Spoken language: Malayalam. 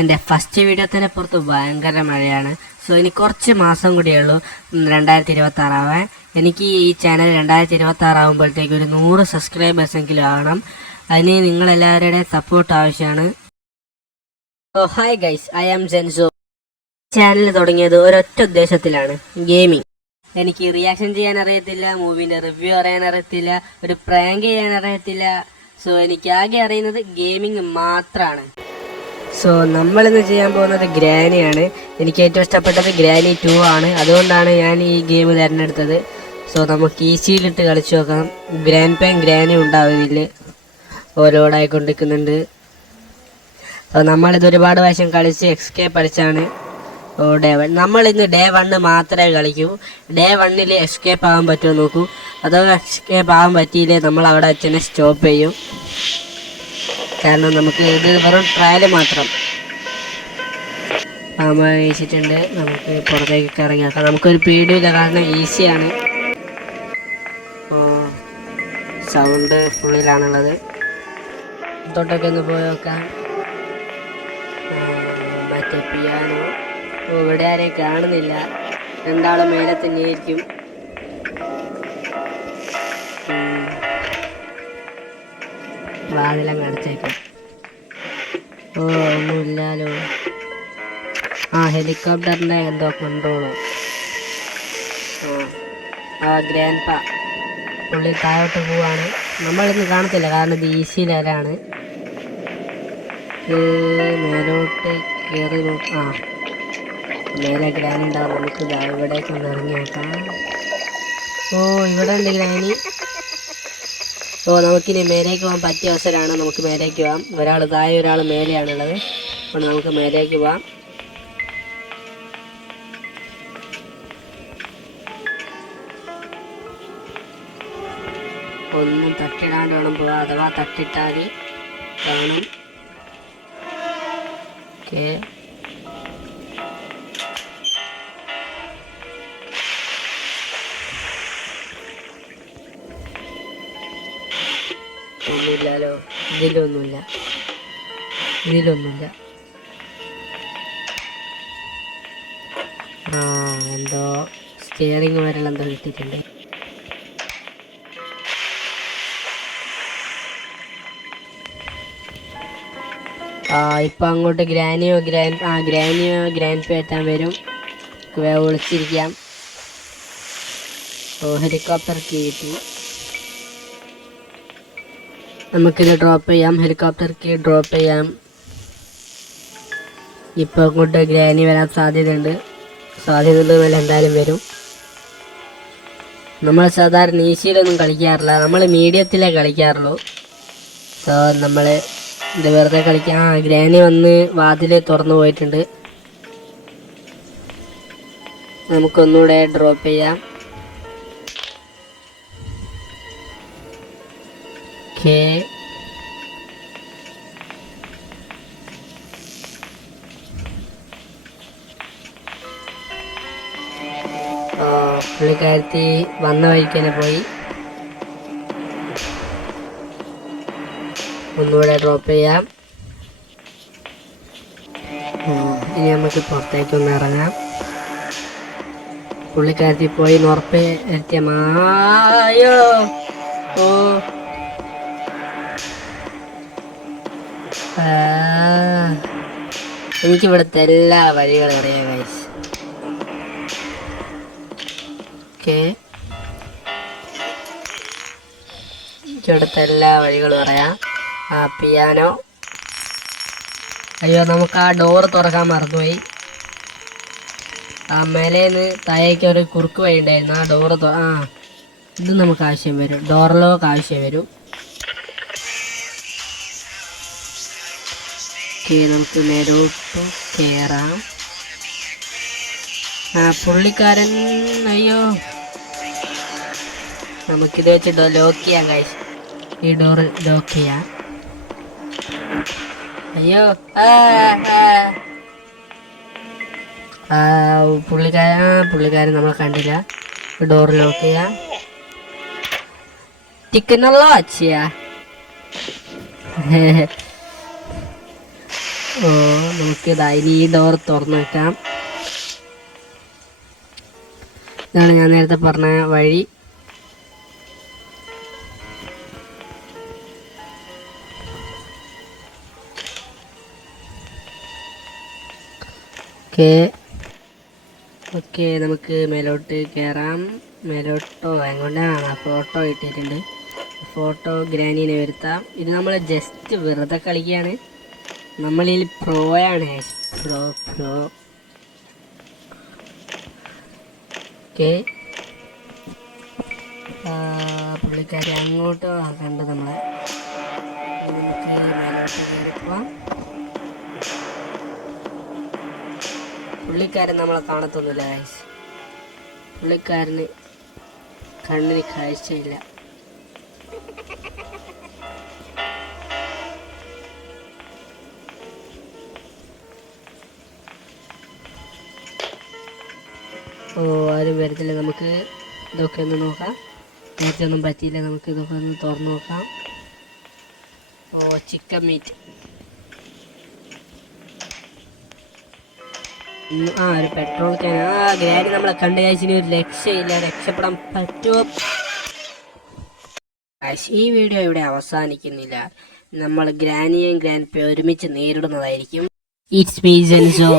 എൻ്റെ ഫസ്റ്റ് വീഡിയോ തന്നെ പുറത്ത് ഭയങ്കര മഴയാണ്. സോ ഇനി കുറച്ച് മാസം കൂടിയേ ഉള്ളൂ 2026 എനിക്ക് ഈ ചാനൽ 2026 ആകുമ്പോഴത്തേക്ക് ഒരു 100 സബ്സ്ക്രൈബേഴ്സ് എങ്കിലും ആകണം. അതിന് നിങ്ങളെല്ലാവരുടെയും സപ്പോർട്ട് ആവശ്യമാണ്. So hi guys, I am Jenso. Channel തുടങ്ങിയത് ഒരൊറ്റ ഉദ്ദേശത്തിലാണ്, ഗെയിമിംഗ്. എനിക്ക് റിയാക്ഷൻ ചെയ്യാൻ അറിയത്തില്ല, മൂവിൻ്റെ റിവ്യൂ അറിയാൻ അറിയത്തില്ല, ഒരു പ്രാങ്ക് ചെയ്യാൻ അറിയത്തില്ല. സോ എനിക്ക് ആകെ അറിയുന്നത് ഗെയിമിംഗ് മാത്രമാണ്. സോ നമ്മളിന്ന് ചെയ്യാൻ പോകുന്നത് ഗ്രാനിയാണ്. എനിക്ക് ഏറ്റവും ഇഷ്ടപ്പെട്ടത് ഗ്രാനി 2 ആണ്. അതുകൊണ്ടാണ് ഞാൻ ഈ ഗെയിം തിരഞ്ഞെടുത്തത്. സോ നമുക്ക് ഈസിയിലിട്ട് കളിച്ചു നോക്കാം. ഗ്രാൻഡ് പാൻ ഗ്രാനി ഉണ്ടാവില്ല, ഓരോടായിക്കൊണ്ടിരിക്കുന്നുണ്ട്. സോ നമ്മളിത് ഒരുപാട് പ്രാവശ്യം കളിച്ച് എസ്കേപ്പ് അടിച്ചാണ് ഡേ 1. നമ്മളിന്ന് ഡേ 1 മാത്രമേ കളിക്കൂ. ഡേ 1 എസ്കേപ്പ് ആകാൻ പറ്റുമോ നോക്കൂ. അഥവാ എസ്കേപ്പ് ആകാൻ പറ്റിയില്ലേ നമ്മൾ അവിടെ വെച്ച് സ്റ്റോപ്പ് ചെയ്യും. കാരണം നമുക്ക് ഇത് വെറും ട്രയൽ മാത്രം. കഴിച്ചിട്ടുണ്ട്, നമുക്ക് പുറത്തേക്കൊക്കെ ഇറങ്ങിയാക്കാം. നമുക്കൊരു പേടിയില്ല, കാരണം ഈസിയാണ്. സൗണ്ട് ഫുള്ളിലാണുള്ളത്. തൊട്ടൊക്കെ ഒന്ന് പോയി നോക്കാം. മറ്റേ പിയാനോ. ഇവിടെ ആരെയും കാണുന്നില്ല, രണ്ടാളും മേലെ തന്നെയായിരിക്കും. വാതിലങ്ങ് അടച്ചേക്കാം. ഒന്നുമില്ലാലോ. ഹെലികോപ്റ്ററിൻ്റെ എന്തോ കൺട്രോളോ. ഗ്രാൻഡ് പാ പുള്ളി താഴോട്ട് പോവാണ്. നമ്മളിന്ന് കാണത്തില്ല, കാരണം ഇത് ഈസി ലെവലാണ്. മേലോട്ട് കയറി മേലെ ഗ്രാനി ഉണ്ടാവും. നമുക്ക് ഇവിടേക്ക് ഒന്ന് ഇറങ്ങി നോക്കാം. ഇവിടെ ഉണ്ട് ഗ്രാനി. നമുക്കിനി മേലേക്ക് പോകാൻ പറ്റിയ അവസരമാണ്. നമുക്ക് മേലേക്ക് പോകാം. ഒരാൾ താഴെ, ഒരാൾ മേലെയാണുള്ളത്. അപ്പോൾ നമുക്ക് മേലേക്ക് പോകാം. ഒന്നും തട്ടിടാണ്ട് വേണം പോകാം, അഥവാ തട്ടിട്ടാൽ കാണും. ഓക്കെ, ഒന്നുമില്ലല്ലോ. ഇതിലൊന്നുമില്ല. എന്തോ സ്റ്റിയറിങ് വരെയുള്ള എന്തോ കിട്ടിയിട്ടുണ്ട്. ഇപ്പം അങ്ങോട്ട് ഗ്രാനിയോ ഗ്രാൻഡ് പേ എത്താൻ വരും. വിളിച്ചിരിക്കാം. ഹെലികോപ്റ്റർ കിട്ടി. നമുക്കിത് ഡ്രോപ്പ് ചെയ്യാം. ഹെലികോപ്റ്റർ കീ ഡ്രോപ്പ് ചെയ്യാം. ഇപ്പോൾ അങ്ങോട്ട് ഗ്രാനി വരാൻ സാധ്യതയുണ്ടെന്നല്ല, എന്തായാലും വരും. നമ്മൾ സാധാരണ ഈസിയിലൊന്നും കളിക്കാറില്ല, നമ്മൾ മീഡിയത്തിലേ കളിക്കാറുള്ളൂ. സോ നമ്മൾ ഇത് വെറുതെ കളിക്കാം. ഗ്രാനി വന്ന് വാതിൽ തുറന്നു പോയിട്ടുണ്ട്. നമുക്കൊന്നുകൂടെ ഡ്രോപ്പ് ചെയ്യാം. ഓക്കെ, പുള്ളിക്കാരത്തി വന്ന വഴിക്ക് തന്നെ പോയി. ഒന്നുകൂടെ ഡ്രോപ്പ് ചെയ്യാം. ഇനി നമുക്ക് പുറത്തേക്കൊന്ന് ഇറങ്ങാം. പുള്ളിക്കാരത്തി പോയി ഉറപ്പ് വരുത്തിയ മായോ. എനിക്കിവിടുത്തെ എല്ലാ വഴികളും അറിയാം ഗൈസ്. ഓക്കെ, എനിക്കിവിടുത്തെ എല്ലാ വഴികളും അറിയാം. പിയാനോ. അയ്യോ, നമുക്ക് ആ ഡോറ് തുറക്കാൻ മറന്നുപോയി. മേലേന്ന് താഴേക്ക് ഒരു കുറുക്ക് വഴി ഉണ്ടായിരുന്നു. ആ ഡോറ് ഇത് നമുക്ക് ആവശ്യം വരും. ഡോർ ലോക്ക് ആവശ്യം വരും. ഓക്കെ, നമുക്ക് നേരോട്ട് കയറാം. പുള്ളിക്കാരൻ. അയ്യോ, നമുക്കിത് വെച്ച് ലോക്ക് ചെയ്യാം ഗൈസ്. ഈ ഡോറ് ലോക്ക് ചെയ്യാം. അയ്യോ, പുള്ളിക്കാരൻ നമ്മളെ കണ്ടില്ല. ഡോർ ലോക്ക് ചെയ്യാം. ടിക്കനുള്ള ചെയ്യാ. നമുക്ക് ഇനി ഈ ഡോർ തുറന്നു വെക്കാം. ഇതാണ് ഞാൻ നേരത്തെ പറഞ്ഞ വഴി. ഓക്കെ നമുക്ക് മേലോട്ട് കയറാം. മേലോട്ടോ എങ്ങോട്ടാണ് ഫോട്ടോ ഇട്ടിട്ടുണ്ട്. ഫോട്ടോ ഗ്രാനീനെ വരുത്താം. ഇത് നമ്മൾ ജസ്റ്റ് വെറുതെ കളിക്കുകയാണ്. നമ്മളിൽ പ്രോയാണ്. Pro okay. പുള്ളിക്കാരി അങ്ങോട്ട് കണ്ട് നമ്മളെ നമുക്ക് മേലോട്ട് കയറിപ്പോവാം. പുള്ളിക്കാരൻ നമ്മളെ കാണത്തൊന്നുമില്ല ഗൈസ്. പുള്ളിക്കാരന് കണ്ണിന് കാഴ്ചയില്ല. ആരും വരത്തില്ല. നമുക്ക് ഇതൊക്കെ ഒന്ന് നോക്കാം. നേരത്തെ ഒന്നും പറ്റിയില്ല. നമുക്ക് ഇതൊക്കെ ഒന്ന് തുറന്നു നോക്കാം. Chicken meet. ഒരു പെട്രോൾ ക്യാൻ. ഗ്രാനി നമ്മളെ കണ്ട കാഴ്ചന് ഒരു രക്ഷയില്ല. രക്ഷപ്പെടാൻ പറ്റുമോ? ഈ വീഡിയോ ഇവിടെ അവസാനിക്കുന്നില്ല. നമ്മൾ ഗ്രാനിയെയും ഗ്രാൻഡ്പയും ഒരുമിച്ച് നേരിടുന്നതായിരിക്കും. It's me ജെൻസോ.